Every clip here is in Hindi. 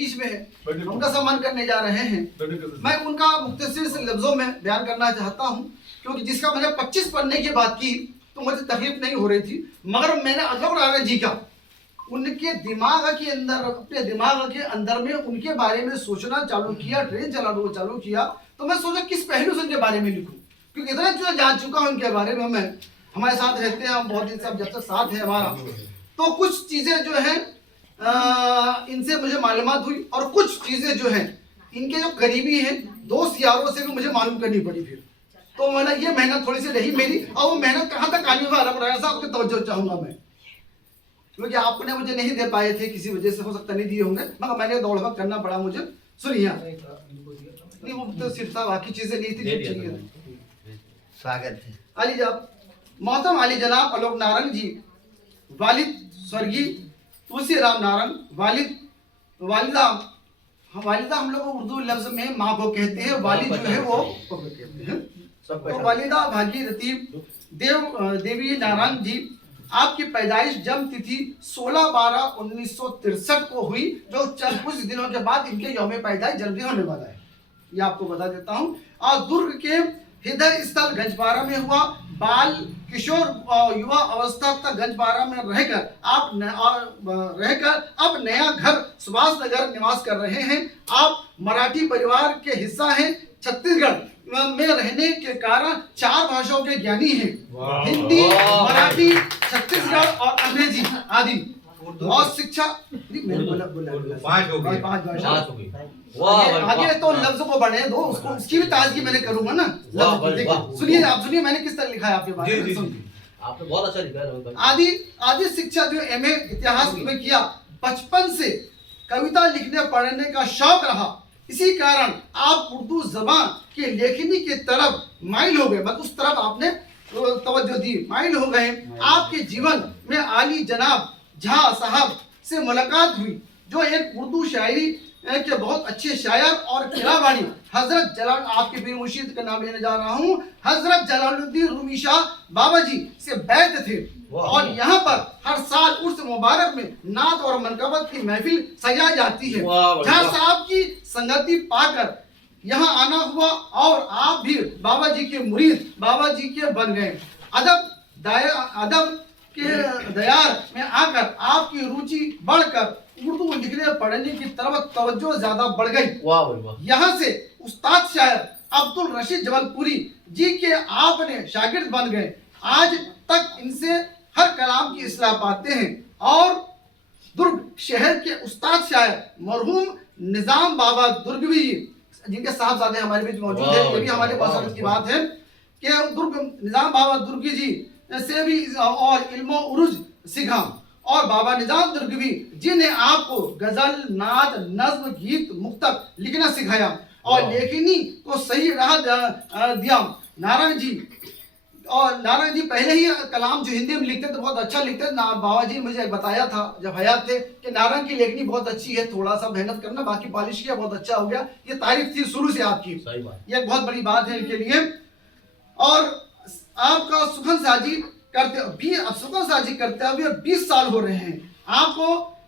बीच में है, उनका सम्मान करने जा रहे हैं। मैं उनका मुख्तसर से लफ्जों में बयान करना चाहता हूँ, क्योंकि जिसका मैंने 25 पढ़ने की बात की तो मुझे तकलीफ नहीं हो रही थी, मगर मैंने अजहर राणा जी का उनके दिमाग के अंदर, अपने दिमाग के अंदर में उनके बारे में सोचना चालू किया, ट्रेन चलाना चालू किया, तो मैं सोचा किस पहलू से उनके बारे में लिखूं, क्योंकि इतना जो जान चुका हूं उनके बारे में। मैं हमारे साथ रहते हैं, हम बहुत दिन से, अब जब तक साथ है हमारा, तो कुछ चीजें जो है इनसे मुझे मालूमात हुई, और कुछ चीजें जो है इनके जो करीबी हैं दोस्त यारों से भी मुझे मालूम करनी पड़ी। फिर तो मैंने ये मेहनत थोड़ी सी रही मेरी, और वो मेहनत कहाँ तक आनी हुआ रब राजा साहब की तवज्जो चाहूंगा मैं, क्योंकि आपने मुझे नहीं दे पाए थे, किसी वजह से हो सकता नहीं दिए होंगे, मगर मैंने दौड़ भाग करना पड़ा मुझे। सुनिए, नहीं वो तो सिर्फ था, बाकी चीजें नहीं थी। स्वागत है। अली जनाब, मोहतरम अली जनाब आलोक नारंग जी, वालिद स्वर्गीय तुलसी राम नारंग, वालिदा हम लोग उर्दू लफ्ज में माँ को कहते हैं, वालिद जो है वो कहते हैं। तो वालिदा भागीरथी देवी नारंग जी, आपकी पैदाइश जन्म तिथि 16/12/1963 को हुई, जो चंद कुछ दिनों के बाद इनके यौम पैदाइश जल्दी होने वाला है, ये आपको बता देता हूँ। और दुर्ग के हृदय स्थल गंजपारा में हुआ। बाल किशोर और युवा अवस्था तक गंजपारा में रहकर अब नया घर सुभाष नगर निवास कर रहे हैं। आप मराठी परिवार के हिस्सा हैं। छत्तीसगढ़ में रहने के कारण 4 भाषाओं के ज्ञानी हैं, हिंदी, मराठी, छत्तीसगढ़ और अंग्रेजी आदि। और शिक्षा आगे तो लफ्जों को बढ़े दो, उसकी भी ताजगी मैंने करूंगा ना। सुनिए, आप सुनिए मैंने किस तरह लिखा है आपके बारे में। आपने बहुत अच्छा लिखा है। आदि शिक्षा जो एमए इतिहास में किया, 55 से कविता लिखने पढ़ने का शौक रहा, इसी कारण आप उर्दू जबान के लेखनी की तरफ माइल हो गए, मतलब उस तरफ आपने तवज्जो दी, माइल हो गए। आपके जीवन में आली जनाब झा साहब से मुलाकात हुई, जो एक उर्दू शायरी के बहुत अच्छे शायर और किरावाणी हजरत जलाल, आपके पीर मुर्शिद का नाम लेने जा रहा हूँ, हजरत जलालुद्दीन रूमी शाह बाबा जी से बैत थे। और यहाँ पर हर साल उर्स मुबारक में नात और मनकबत की महफिल सजाई जाती है। झा साहब की संगति पाकर यहाँ आना हुआ, और आप भी बाबा जी के मुरीद, बाबा जी के बन गए। अदब के दयार में आकर आपकी रुचि बढ़कर उर्दू लिखने पढ़ने की तरफ तवज्जो ज्यादा बढ़ गई। यहाँ से उस्ताद शायर अब्दुल रशीद जबलपुरी जी के आपने शागिर्द बन गए। आज तक इनसे हर कलाम की इस्लाह पाते हैं। और दुर्ग शहर के उस्ताद शायर मरहूम निजाम बाबा दुर्गवी जी, जिनके साहबजादे हमारे बीच मौजूद है, ये भी हमारे पसंद की बात है कि दुर्ग निजाम बाबा दुर्गी जी से भी और इल्मो उरुज सीखा। और बाबा निजाम दुर्गवी जी ने आपको गजल, नात, नज्म, गीत, मुक्तक लिखना सिखाया और लेखनी को सही राह दिया। नारंग जी पहले ही कलाम जो हिंदी में लिखते थे बहुत अच्छा लिखते थे। बाबा जी मुझे बताया था जब हयात थे कि नारंग की लेखनी बहुत अच्छी है, थोड़ा सा मेहनत करना, बाकी पॉलिश किया बहुत अच्छा हो गया। ये तारीफ थी शुरू से आपकी, ये बहुत बड़ी बात है इनके लिए। और आपका सुखन साजी करते हुए 20 साल हो रहे हैं। आपको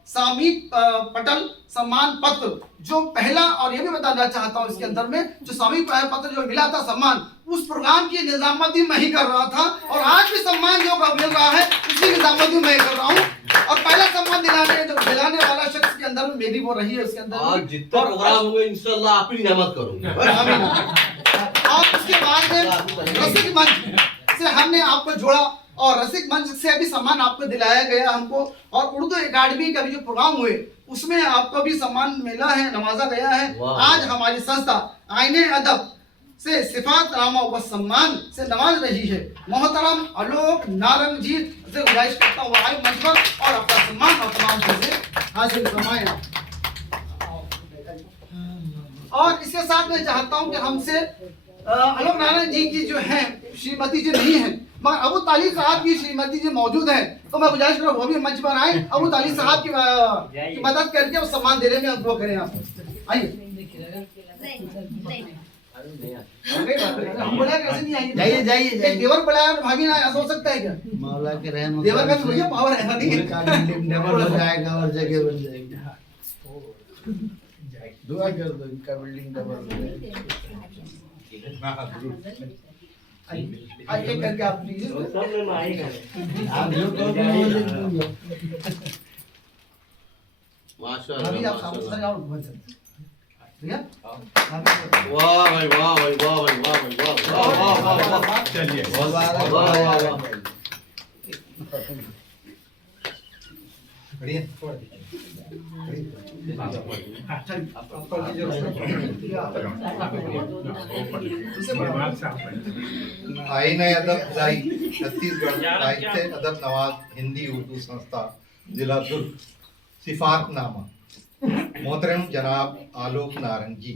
सामयिक पटल सम्मान पत्र जो पहला, और ये भी बताना चाहता हूँ इसके अंदर में, जो सामयिक पत्र जो मिला था सम्मान, उस प्रोग्राम की निजामती मैं ही कर रहा था, और आज भी सम्मान जो मिल रहा है उसकी निजामती मैं कर रहा हूँ। और पहला सम्मान दिलाने वाला शख्स के अंदर में मेरी वो रही है। उसके अंदर जितने प्रोग्राम होंगे इंशाल्लाह आप ही नियामत करूंगा। और उसके बाद में रसिक मंच से हमने आपको जोड़ा, और रसिक मंच से भी सम्मान आपको दिलाया गया हमको। और उर्दू एकेडमी का भी जो प्रोग्राम हुए उसमें आपको भी सम्मान मिला है, नवाजा गया है। आज हमारी संस्था आईने अदब से सिफात नामा व सम्मान से नवाज रही है। मोहतरम आलोक नारंग जी से गुजारिश करता हूँ आए मंच पर और अपना सम्मान और तमाम चीजें हासिल फरमाएं। और इसके साथ मैं चाहता हूँ कि हमसे आलोक नारंग जी की जो है श्रीमती जी नहीं है, मगर अबू तालिब साहब की श्रीमती जी मौजूद है, तो मैं गुजारिश करूँ वो भी मंच पर आए, अबू तालिब साहब की मदद करके और सम्मान देने में वो करें। आप आइए। हम बोला कैसे नहीं आइए, जाइए देवर बुलाया भाभी ना ऐसा हो सकता है क्या? मौला के रहम देवर का तो भैया पावर है, नहीं डबल हो जाएगा और जगह बन जाएगी। दुआ कर दो इनका बिल्डिंग डबल हो जाए। एक करके आप लीजिए। आप जो कहो तो वो लिख दूंगा। माशाल्लाह अभी आप सामने माशाल्लाह। से आओ बन सकते ठीक है वाह भाई वाह भाई वाह भाई वाह भाई वाह वाह वाह वाह वाह। चलिए वाह वाह वाह वाह। आईना अदब जाई छत्तीसगढ़ साहित्य अदब नवाज हिंदी उर्दू संस्था जिला दुर्ग सिफातनामा मोहतरम जनाब आलोक नारंग जी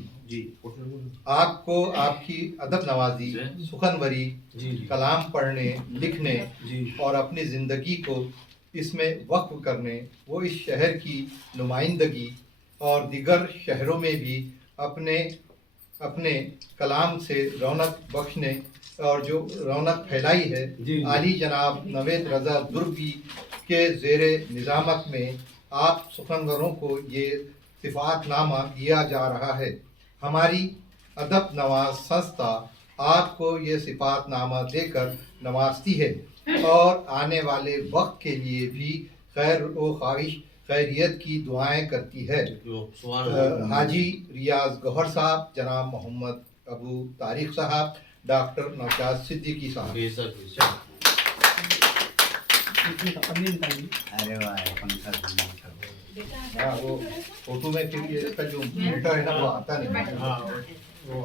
आपको आपकी अदब नवाजी सुखनवरी कलाम पढ़ने लिखने और अपनी ज़िंदगी को इसमें वक्फ करने वो इस शहर की नुमाइंदगी और दिगर शहरों में भी अपने अपने कलाम से रौनक बख्शने और जो रौनक फैलाई है आली जनाब नवेद रज़ा दुर्गी के ज़ेरे निज़ामत में आप सुखनवरों को ये सिफातनामा दिया जा रहा है। हमारी अदब नवाज संस्था आपको ये सिफातनामा देकर नवाजती है और आने वाले वक्त के लिए भी खैर व ख्वाहिश खैरियत की दुआएं करती है। हाजी रियाज गौहर साहब, जनाब मोहम्मद अबू तारिक साहब, डॉक्टर नौशाद सिद्दीकी साहब। अरे वाह पंखा बंद करो। हाँ वो फोटो में फिर ये इसका जो फिल्टर है ना वो आता नहीं। हाँ वो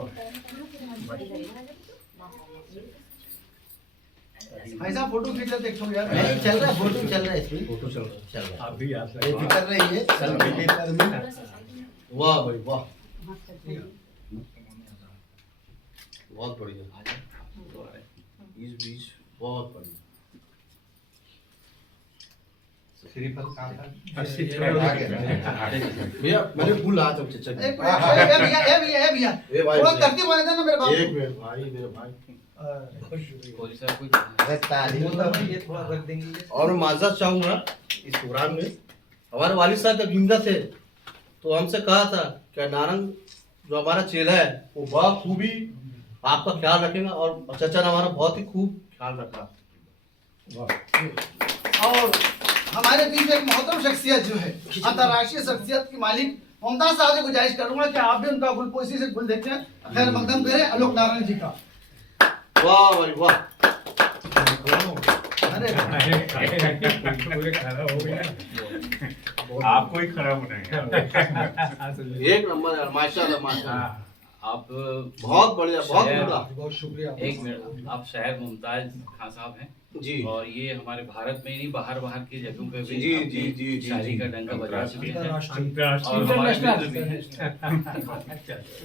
ऐसा फोटो खींच लेते एक यार नहीं चल रहा फोटो चल रहा है इसमें। फोटो चल रहा है। आप भी आ ये सकते कर रही है सेल्फी पेपर में। वाह भाई वाह बहुत बढ़िया इस बीच बहुत बढ़िया। श्रीफल कहाँ था? हैं। भैया मैंने भूल रहा था चचा एक मिनट भैया भैया ए भाई थोड़ा तरतीब बना देना मेरे बाबू एक मिनट भाई मेरे भाई। अरे तारीफ तो और मैं माजरत चाहूंगा इस प्रोग्राम में हमारे वालिद साहब जब जिंदा थे तो हमसे कहा था कि नारंग जो हमारा चेला है वो बहुत खूबी आपका ख्याल रखेगा और चचा ने हमारा बहुत ही खूब ख्याल रखा। और हमारे बीच एक मोहतरम शख्सियत जो है अंतर्राष्ट्रीय शख्सियत की मालिक मुमताज साहब से गुजारिश करूंगा कि आप भी उनका गुलपोशी से गुल देखें, खैर मकदम करें आलोक नारायण जी का। वाह भाई वाह। अरे पूरे खड़ा हो गया। आपको ही खड़ा होना है। एक नंबर है माशाल्लाह माशाल्लाह। हाँ। आप बहुत बढ़िया बहुत शहर- बढ़िया। बहुत शुक्रिया। एक मिनट, आप शायर मुमताज खान साहब हैं जी और ये हमारे भारत में ही नहीं बाहर की जगहों पे भी जी, अपनी जी, जी, जी, शायरी जी। का डंका बजा चुके हैं अंतर्राष्ट्रीय और हमारे मित्र भी हैं।